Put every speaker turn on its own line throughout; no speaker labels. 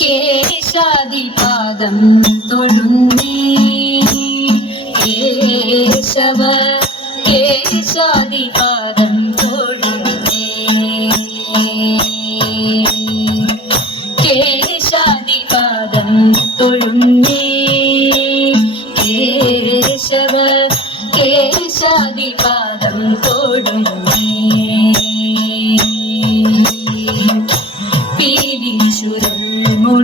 കേശാദിപാദം തൊഴുന്നേ. കേശവ കേശാദിപാദം ശാദിപാദം തോടും പി വിശുരം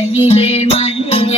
നിലവിലെ മഞ്ഞ